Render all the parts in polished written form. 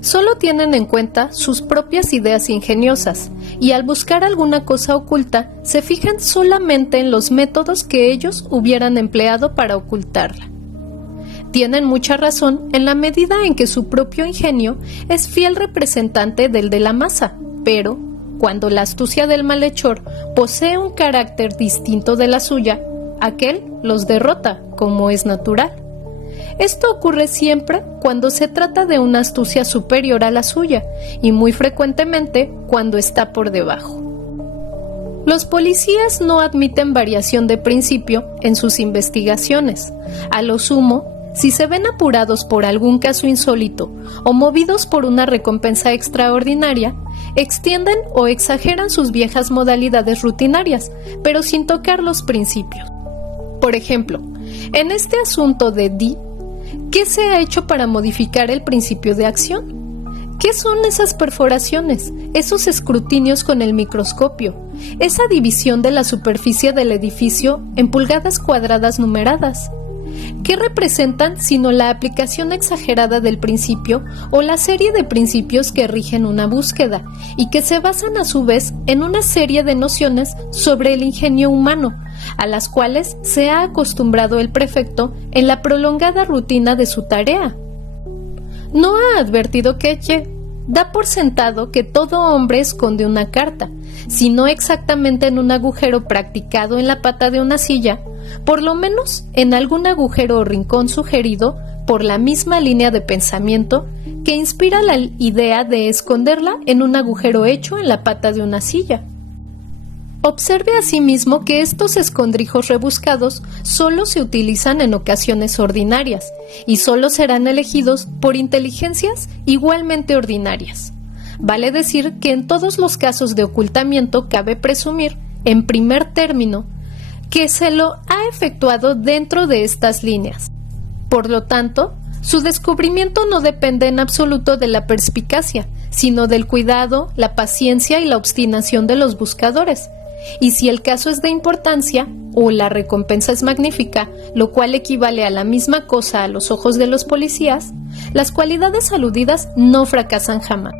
Solo tienen en cuenta sus propias ideas ingeniosas y al buscar alguna cosa oculta se fijan solamente en los métodos que ellos hubieran empleado para ocultarla. Tienen mucha razón en la medida en que su propio ingenio es fiel representante del de la masa, pero cuando la astucia del malhechor posee un carácter distinto de la suya, aquel los derrota, como es natural. Esto ocurre siempre cuando se trata de una astucia superior a la suya y muy frecuentemente cuando está por debajo. Los policías no admiten variación de principio en sus investigaciones. A lo sumo, si se ven apurados por algún caso insólito o movidos por una recompensa extraordinaria, extienden o exageran sus viejas modalidades rutinarias, pero sin tocar los principios. Por ejemplo, en este asunto de Dee, ¿qué se ha hecho para modificar el principio de acción? ¿Qué son esas perforaciones, esos escrutinios con el microscopio, esa división de la superficie del edificio en pulgadas cuadradas numeradas? ¿Qué representan sino la aplicación exagerada del principio o la serie de principios que rigen una búsqueda y que se basan a su vez en una serie de nociones sobre el ingenio humano, a las cuales se ha acostumbrado el prefecto en la prolongada rutina de su tarea? ¿No ha advertido que da por sentado que todo hombre esconde una carta, si no exactamente en un agujero practicado en la pata de una silla, por lo menos en algún agujero o rincón sugerido por la misma línea de pensamiento que inspira la idea de esconderla en un agujero hecho en la pata de una silla? Observe asimismo que estos escondrijos rebuscados solo se utilizan en ocasiones ordinarias y solo serán elegidos por inteligencias igualmente ordinarias. Vale decir que en todos los casos de ocultamiento cabe presumir, en primer término, que se lo ha efectuado dentro de estas líneas. Por lo tanto, su descubrimiento no depende en absoluto de la perspicacia, sino del cuidado, la paciencia y la obstinación de los buscadores. Y si el caso es de importancia, o la recompensa es magnífica, lo cual equivale a la misma cosa a los ojos de los policías, las cualidades aludidas no fracasan jamás.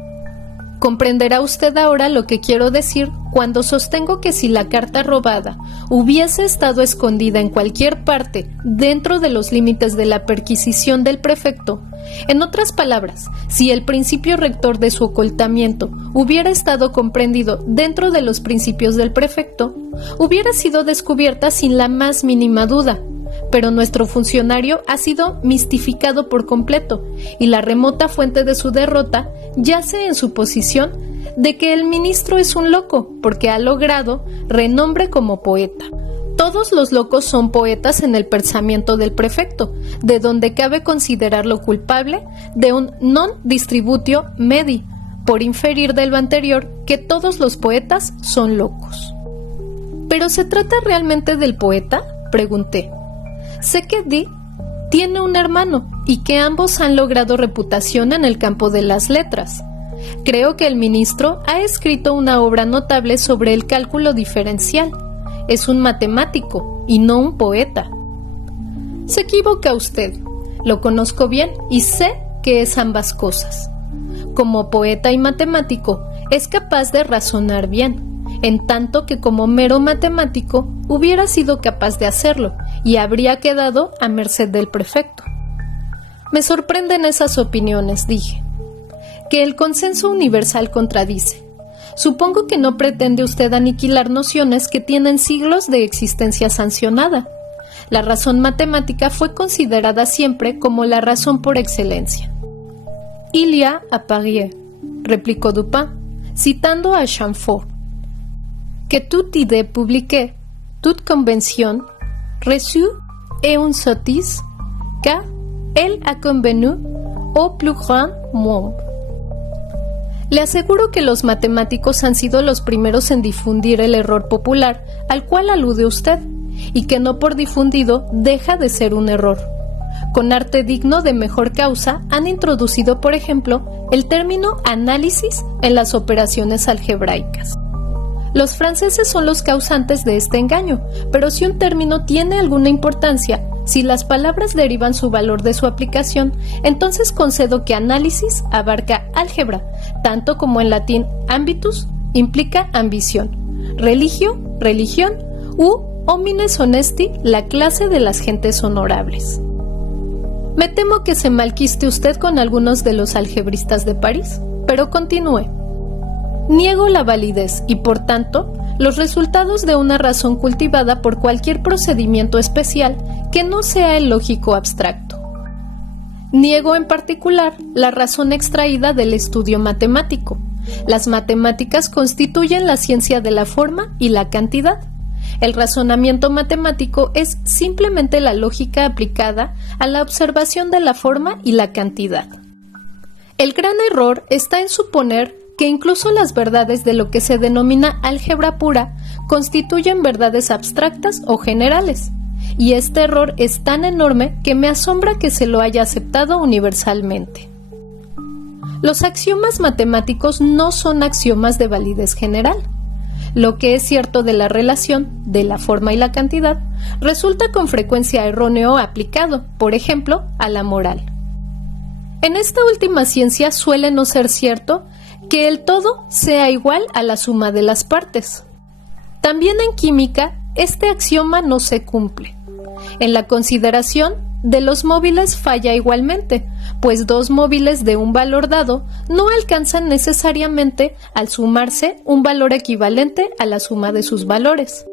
Comprenderá usted ahora lo que quiero decir cuando sostengo que si la carta robada hubiese estado escondida en cualquier parte dentro de los límites de la perquisición del prefecto, en otras palabras, si el principio rector de su ocultamiento hubiera estado comprendido dentro de los principios del prefecto, hubiera sido descubierta sin la más mínima duda. Pero nuestro funcionario ha sido mistificado por completo y la remota fuente de su derrota yace en su posición de que el ministro es un loco porque ha logrado renombre como poeta. Todos los locos son poetas en el pensamiento del prefecto, de donde cabe considerarlo culpable de un non distributio medi, por inferir de lo anterior que todos los poetas son locos. ¿Pero se trata realmente del poeta?, pregunté. Sé que Dee tiene un hermano y que ambos han logrado reputación en el campo de las letras. Creo que el ministro ha escrito una obra notable sobre el cálculo diferencial. Es un matemático y no un poeta. Se equivoca usted. Lo conozco bien y sé que es ambas cosas. Como poeta y matemático, es capaz de razonar bien, en tanto que como mero matemático hubiera sido capaz de hacerlo y habría quedado a merced del prefecto. Me sorprenden esas opiniones, dije, que el consenso universal contradice. Supongo que no pretende usted aniquilar nociones que tienen siglos de existencia sancionada. La razón matemática fue considerada siempre como la razón por excelencia. Il y a à parier, replicó Dupin, citando a Chamfort, que toute idée publique, toute convention reçue est une sottise, car elle a convenu au plus grand nombre. Le aseguro que los matemáticos han sido los primeros en difundir el error popular al cual alude usted, y que no por difundido deja de ser un error. Con arte digno de mejor causa han introducido, por ejemplo, el término análisis en las operaciones algebraicas. Los franceses son los causantes de este engaño, pero si un término tiene alguna importancia, Si las palabras derivan su valor de su aplicación, entonces concedo que análisis abarca álgebra, tanto como en latín ambitus implica ambición, religio, religión, u homines honesti, la clase de las gentes honorables. Me temo que se malquiste usted con algunos de los algebristas de París, pero continúe. Niego la validez y, por tanto, los resultados de una razón cultivada por cualquier procedimiento especial que no sea el lógico abstracto. Niego en particular la razón extraída del estudio matemático. Las matemáticas constituyen la ciencia de la forma y la cantidad. El razonamiento matemático es simplemente la lógica aplicada a la observación de la forma y la cantidad. El gran error está en suponer que incluso las verdades de lo que se denomina álgebra pura constituyen verdades abstractas o generales, y este error es tan enorme que me asombra que se lo haya aceptado universalmente. Los axiomas matemáticos no son axiomas de validez general. Lo que es cierto de la relación de la forma y la cantidad resulta con frecuencia erróneo aplicado, por ejemplo, a la moral. En esta última ciencia suele no ser cierto que el todo sea igual a la suma de las partes. También en química, este axioma no se cumple. En la consideración de los móviles falla igualmente, pues dos móviles de un valor dado no alcanzan necesariamente al sumarse un valor equivalente a la suma de sus valores.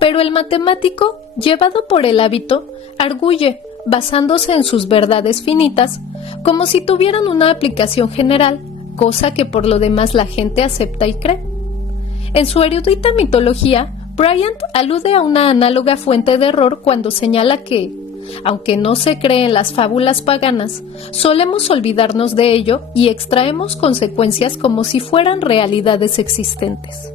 Pero el matemático, llevado por el hábito, arguye, basándose en sus verdades finitas, como si tuvieran una aplicación general, cosa que por lo demás la gente acepta y cree. En su erudita mitología, Bryant alude a una análoga fuente de error cuando señala que, aunque no se cree en las fábulas paganas, solemos olvidarnos de ello y extraemos consecuencias como si fueran realidades existentes.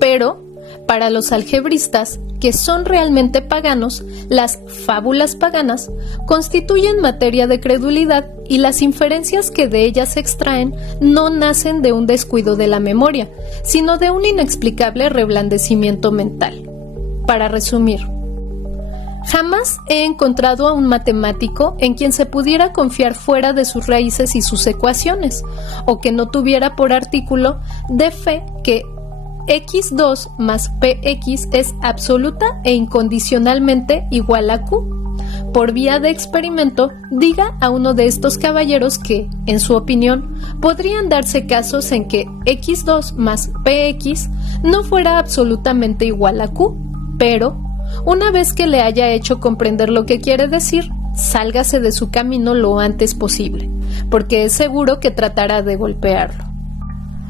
Pero, para los algebristas, que son realmente paganos, las fábulas paganas constituyen materia de credulidad y las inferencias que de ellas se extraen no nacen de un descuido de la memoria, sino de un inexplicable reblandecimiento mental. Para resumir, jamás he encontrado a un matemático en quien se pudiera confiar fuera de sus raíces y sus ecuaciones, o que no tuviera por artículo de fe que x2 más px es absoluta e incondicionalmente igual a q. Por vía de experimento, diga a uno de estos caballeros que, en su opinión, podrían darse casos en que x2 más px no fuera absolutamente igual a q, pero, una vez que le haya hecho comprender lo que quiere decir, sálgase de su camino lo antes posible, porque es seguro que tratará de golpearlo.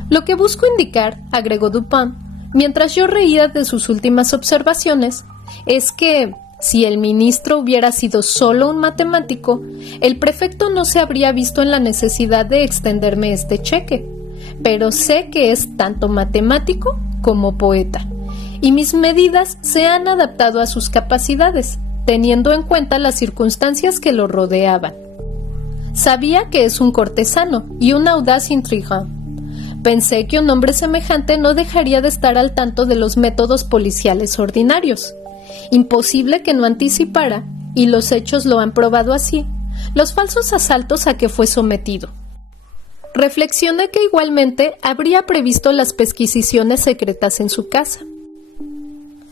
Lo que busco indicar, agregó Dupin, mientras yo reía de sus últimas observaciones, es que, si el ministro hubiera sido solo un matemático, el prefecto no se habría visto en la necesidad de extenderme este cheque, pero sé que es tanto matemático como poeta, y mis medidas se han adaptado a sus capacidades, teniendo en cuenta las circunstancias que lo rodeaban. Sabía que es un cortesano y un audaz intrigante. Pensé que un hombre semejante no dejaría de estar al tanto de los métodos policiales ordinarios. Imposible que no anticipara, y los hechos lo han probado así, los falsos asaltos a que fue sometido. Reflexioné que igualmente habría previsto las pesquisiciones secretas en su casa.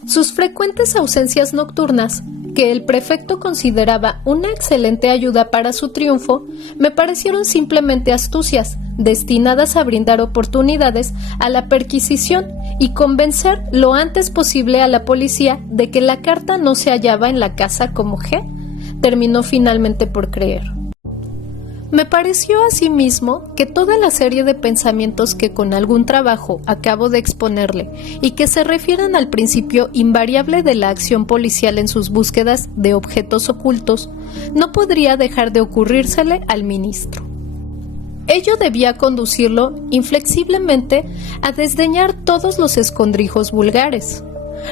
Sus frecuentes ausencias nocturnas, que el prefecto consideraba una excelente ayuda para su triunfo, me parecieron simplemente astucias, destinadas a brindar oportunidades a la perquisición y convencer lo antes posible a la policía de que la carta no se hallaba en la casa como G, terminó finalmente por creer. Me pareció asimismo que toda la serie de pensamientos que con algún trabajo acabo de exponerle y que se refieren al principio invariable de la acción policial en sus búsquedas de objetos ocultos, no podría dejar de ocurrírsele al ministro. Ello debía conducirlo inflexiblemente a desdeñar todos los escondrijos vulgares.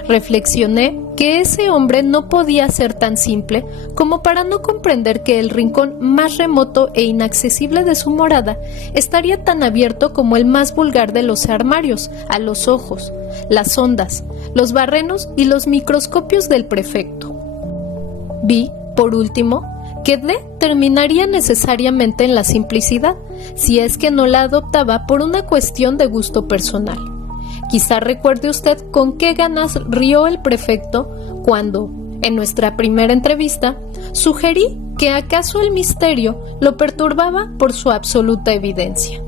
Reflexioné que ese hombre no podía ser tan simple como para no comprender que el rincón más remoto e inaccesible de su morada estaría tan abierto como el más vulgar de los armarios a los ojos, las sondas, los barrenos y los microscopios del prefecto. Vi, Por último, que D terminaría necesariamente en la simplicidad, si es que no la adoptaba por una cuestión de gusto personal. Quizá recuerde usted con qué ganas rió el prefecto cuando, en nuestra primera entrevista, sugerí que acaso el misterio lo perturbaba por su absoluta evidencia.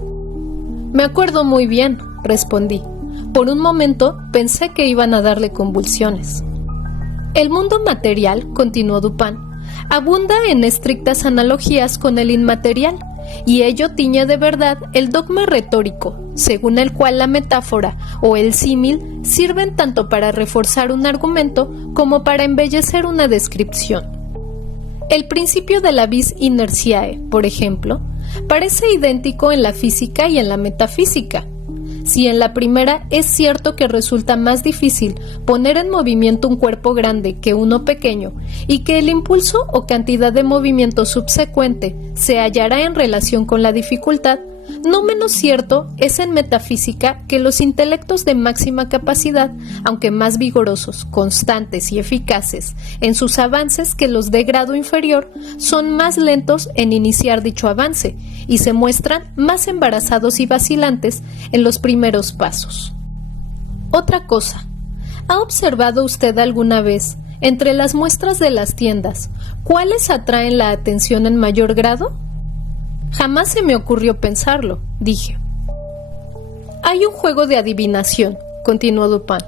Me acuerdo muy bien, respondí. Por un momento pensé que iban a darle convulsiones. El mundo material, continuó Dupin, abunda en estrictas analogías con el inmaterial, y ello tiñe de verdad el dogma retórico, según el cual la metáfora o el símil sirven tanto para reforzar un argumento como para embellecer una descripción. El principio de la vis inertiae, por ejemplo, parece idéntico en la física y en la metafísica. Si en la primera es cierto que resulta más difícil poner en movimiento un cuerpo grande que uno pequeño y que el impulso o cantidad de movimiento subsecuente se hallará en relación con la dificultad, no menos cierto es en metafísica que los intelectos de máxima capacidad, aunque más vigorosos, constantes y eficaces en sus avances que los de grado inferior, son más lentos en iniciar dicho avance y se muestran más embarazados y vacilantes en los primeros pasos. Otra cosa, ¿ha observado usted alguna vez, entre las muestras de las tiendas, cuáles atraen la atención en mayor grado? Jamás se me ocurrió pensarlo, dije. Hay un juego de adivinación, continuó Dupin,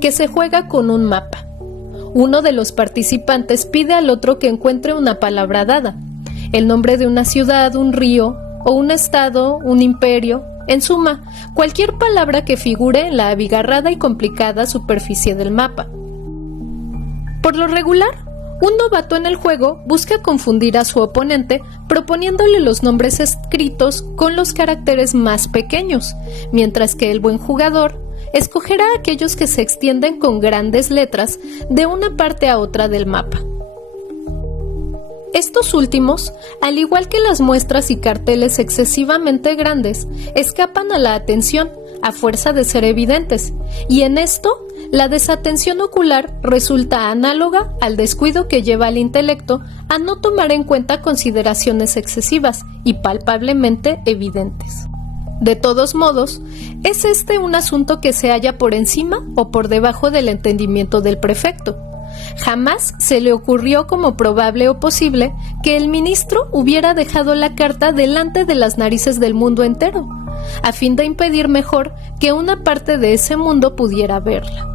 que se juega con un mapa. Uno de los participantes pide al otro que encuentre una palabra dada, el nombre de una ciudad, un río, o un estado, un imperio, en suma, cualquier palabra que figure en la abigarrada y complicada superficie del mapa. Por lo regular, un novato en el juego busca confundir a su oponente proponiéndole los nombres escritos con los caracteres más pequeños, mientras que el buen jugador escogerá aquellos que se extienden con grandes letras de una parte a otra del mapa. Estos últimos, al igual que las muestras y carteles excesivamente grandes, escapan a la atención a fuerza de ser evidentes, y en esto la desatención ocular resulta análoga al descuido que lleva al intelecto a no tomar en cuenta consideraciones excesivas y palpablemente evidentes. De todos modos, ¿es este un asunto que se halla por encima o por debajo del entendimiento del prefecto? Jamás se le ocurrió como probable o posible que el ministro hubiera dejado la carta delante de las narices del mundo entero, a fin de impedir mejor que una parte de ese mundo pudiera verla.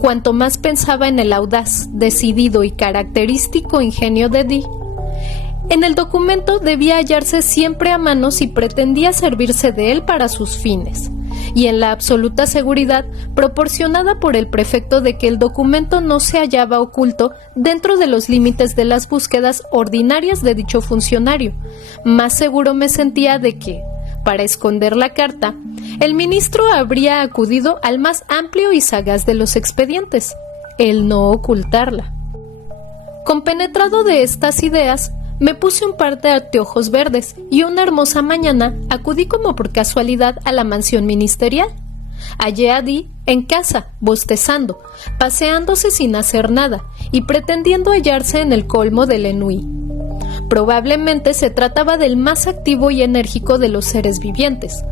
Cuanto más pensaba en el audaz, decidido y característico ingenio de Dee, en el documento debía hallarse siempre a mano si pretendía servirse de él para sus fines, y en la absoluta seguridad proporcionada por el prefecto de que el documento no se hallaba oculto dentro de los límites de las búsquedas ordinarias de dicho funcionario, más seguro me sentía de que, para esconder la carta, el ministro habría acudido al más amplio y sagaz de los expedientes, el no ocultarla. Compenetrado de estas ideas, me puse un par de anteojos verdes y una hermosa mañana acudí como por casualidad a la mansión ministerial. Hallé a Dee en casa, bostezando, paseándose sin hacer nada y pretendiendo hallarse en el colmo del ennui. Probablemente se trataba del más activo y enérgico de los seres vivientes,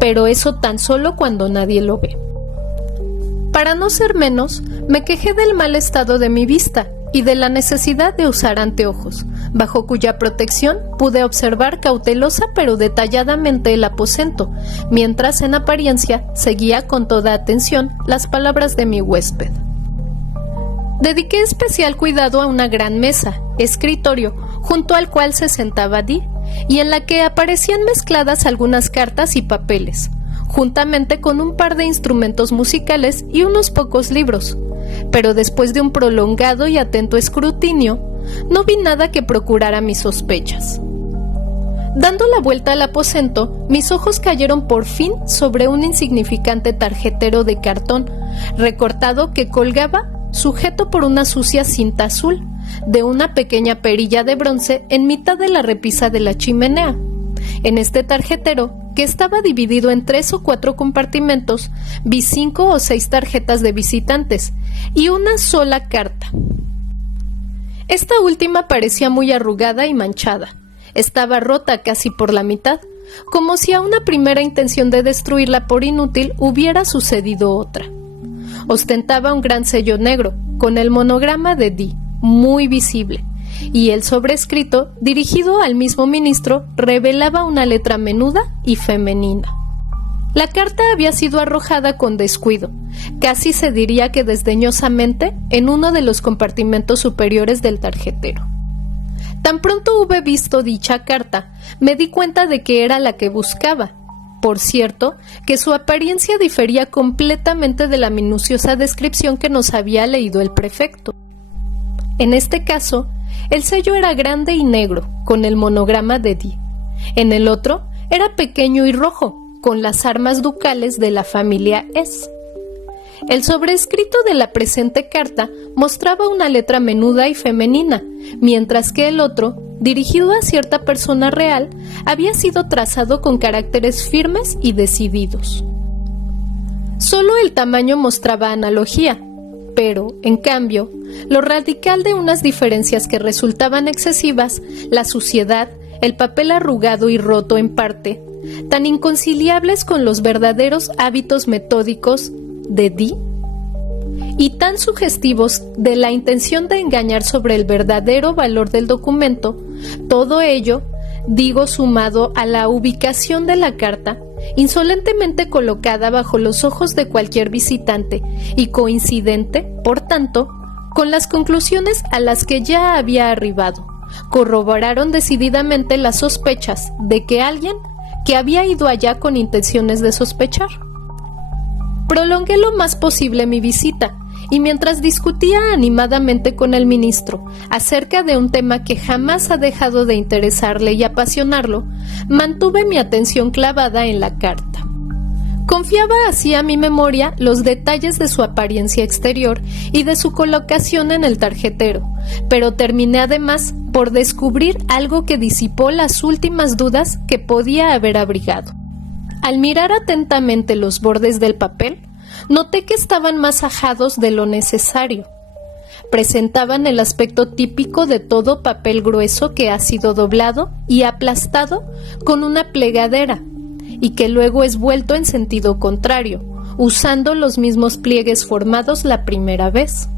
pero eso tan solo cuando nadie lo ve. Para no ser menos, me quejé del mal estado de mi vista y de la necesidad de usar anteojos, bajo cuya protección pude observar cautelosa pero detalladamente el aposento, mientras en apariencia seguía con toda atención las palabras de mi huésped. Dediqué especial cuidado a una gran mesa, escritorio, junto al cual se sentaba Dee, y en la que aparecían mezcladas algunas cartas y papeles, juntamente con un par de instrumentos musicales y unos pocos libros. Pero después de un prolongado y atento escrutinio, no vi nada que procurara mis sospechas. Dando la vuelta al aposento, mis ojos cayeron por fin sobre un insignificante tarjetero de cartón, recortado que colgaba, sujeto por una sucia cinta azul, de una pequeña perilla de bronce en mitad de la repisa de la chimenea. En este tarjetero, que estaba dividido en 3 o 4 compartimentos, vi 5 o 6 tarjetas de visitantes y una sola carta. Esta última parecía muy arrugada y manchada. Estaba rota casi por la mitad, como si a una primera intención de destruirla por inútil hubiera sucedido otra. Ostentaba un gran sello negro, con el monograma de D, muy visible, y el sobrescrito, dirigido al mismo ministro, revelaba una letra menuda y femenina. La carta había sido arrojada con descuido, casi se diría que desdeñosamente, en uno de los compartimentos superiores del tarjetero. Tan pronto hube visto dicha carta, me di cuenta de que era la que buscaba. Por cierto, que su apariencia difería completamente de la minuciosa descripción que nos había leído el prefecto. En este caso, el sello era grande y negro, con el monograma de D. En el otro, era pequeño y rojo, con las armas ducales de la familia S. El sobrescrito de la presente carta mostraba una letra menuda y femenina, mientras que el otro, dirigido a cierta persona real, había sido trazado con caracteres firmes y decididos. Solo el tamaño mostraba analogía, pero, en cambio, lo radical de unas diferencias que resultaban excesivas, la suciedad, el papel arrugado y roto en parte, tan inconciliables con los verdaderos hábitos metódicos de D, y tan sugestivos de la intención de engañar sobre el verdadero valor del documento, todo ello, digo sumado a la ubicación de la carta, insolentemente colocada bajo los ojos de cualquier visitante y coincidente, por tanto, con las conclusiones a las que ya había arribado, corroboraron decididamente las sospechas de que alguien que había ido allá con intenciones de sospechar. Prolongué lo más posible mi visita, y mientras discutía animadamente con el ministro acerca de un tema que jamás ha dejado de interesarle y apasionarlo, mantuve mi atención clavada en la carta. Confiaba así a mi memoria los detalles de su apariencia exterior y de su colocación en el tarjetero, pero terminé además por descubrir algo que disipó las últimas dudas que podía haber abrigado. Al mirar atentamente los bordes del papel, noté que estaban más ajados de lo necesario. Presentaban el aspecto típico de todo papel grueso que ha sido doblado y aplastado con una plegadera, y que luego es vuelto en sentido contrario, usando los mismos pliegues formados la primera vez.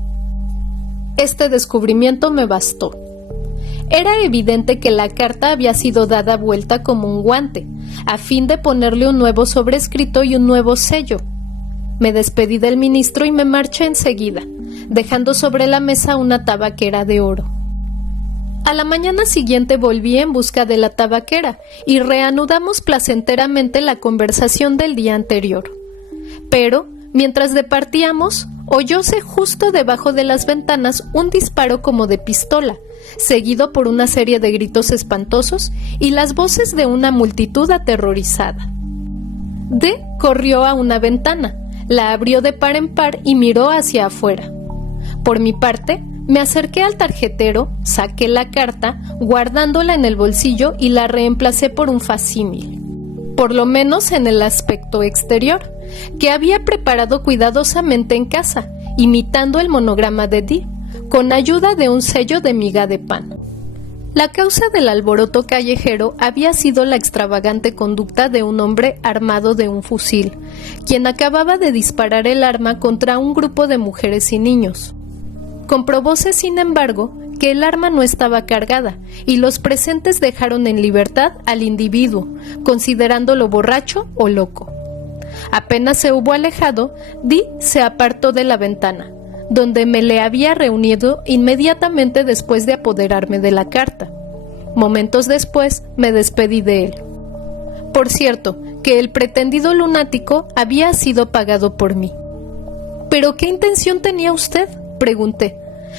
Este descubrimiento me bastó. Era evidente que la carta había sido dada vuelta como un guante, a fin de ponerle un nuevo sobrescrito y un nuevo sello. Me despedí del ministro y me marché enseguida, dejando sobre la mesa una tabaquera de oro. A la mañana siguiente volví en busca de la tabaquera y reanudamos placenteramente la conversación del día anterior. Pero, mientras departíamos, oyóse justo debajo de las ventanas un disparo como de pistola, seguido por una serie de gritos espantosos y las voces de una multitud aterrorizada. D corrió a una ventana, la abrió de par en par y miró hacia afuera. Por mi parte, me acerqué al tarjetero, saqué la carta, guardándola en el bolsillo y la reemplacé por un facsímil, por lo menos en el aspecto exterior, que había preparado cuidadosamente en casa, imitando el monograma de D, con ayuda de un sello de miga de pan. La causa del alboroto callejero había sido la extravagante conducta de un hombre armado de un fusil, quien acababa de disparar el arma contra un grupo de mujeres y niños. Comprobóse, sin embargo, que el arma no estaba cargada, y los presentes dejaron en libertad al individuo, considerándolo borracho o loco. Apenas se hubo alejado, D se apartó de la ventana, donde me le había reunido inmediatamente después de apoderarme de la carta. Momentos después me despedí de él. Por cierto, que el pretendido lunático había sido pagado por mí. ¿Pero qué intención tenía usted?, pregunté,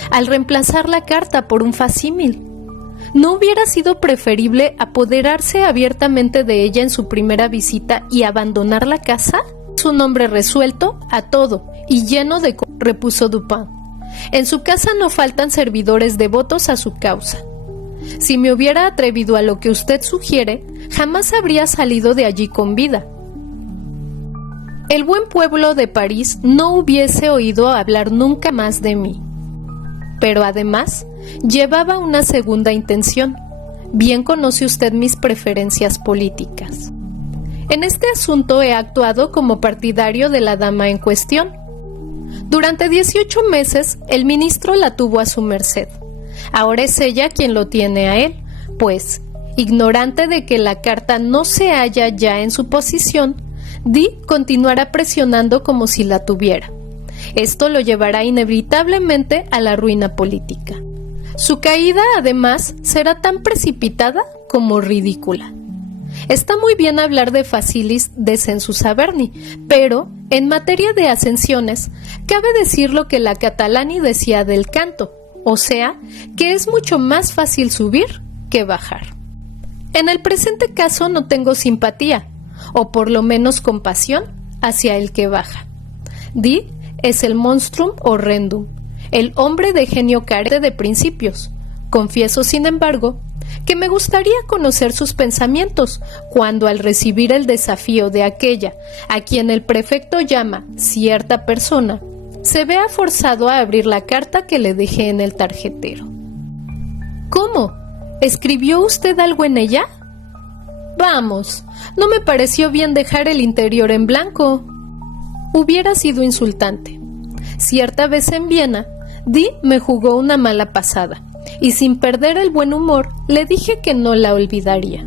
al reemplazar la carta por un facsímil. ¿No hubiera sido preferible apoderarse abiertamente de ella en su primera visita y abandonar la casa? Es un hombre resuelto a todo y lleno de repuso Dupin. En su casa no faltan servidores devotos a su causa. Si me hubiera atrevido a lo que usted sugiere, jamás habría salido de allí con vida. El buen pueblo de París no hubiese oído hablar nunca más de mí. Pero además, llevaba una segunda intención. Bien conoce usted mis preferencias políticas. En este asunto he actuado como partidario de la dama en cuestión. Durante 18 meses el ministro la tuvo a su merced. Ahora es ella quien lo tiene a él, pues, ignorante de que la carta no se halla ya en su posesión, Di continuará presionando como si la tuviera. Esto lo llevará inevitablemente a la ruina política. Su caída, además, será tan precipitada como ridícula. Está muy bien hablar de facilis descensus Averni, pero, en materia de ascensiones, cabe decir lo que la Catalani decía del canto, o sea, que es mucho más fácil subir que bajar. En el presente caso no tengo simpatía, o por lo menos compasión, hacia el que baja. Di es el monstrum horrendum, el hombre de genio carente de principios. Confieso, sin embargo, que me gustaría conocer sus pensamientos cuando, al recibir el desafío de aquella a quien el prefecto llama cierta persona, se vea forzado a abrir la carta que le dejé en el tarjetero. ¿Cómo? ¿Escribió usted algo en ella? Vamos, no me pareció bien dejar el interior en blanco. Hubiera sido insultante. Cierta vez en Viena, Di me jugó una mala pasada, y sin perder el buen humor, le dije que no la olvidaría.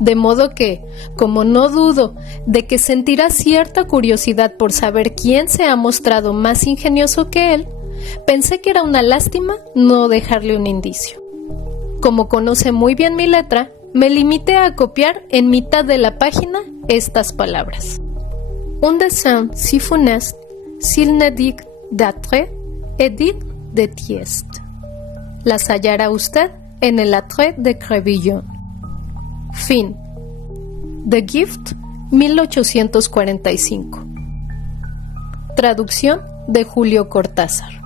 De modo que, como no dudo de que sentirá cierta curiosidad por saber quién se ha mostrado más ingenioso que él, pensé que era una lástima no dejarle un indicio. Como conoce muy bien mi letra, me limité a copiar en mitad de la página estas palabras. Un dessin si funeste, s'il ne dit d'être, et dit de tieste. Las hallará usted en el Attrait de Crébillon. Fin. The Gift, 1845. Traducción de Julio Cortázar.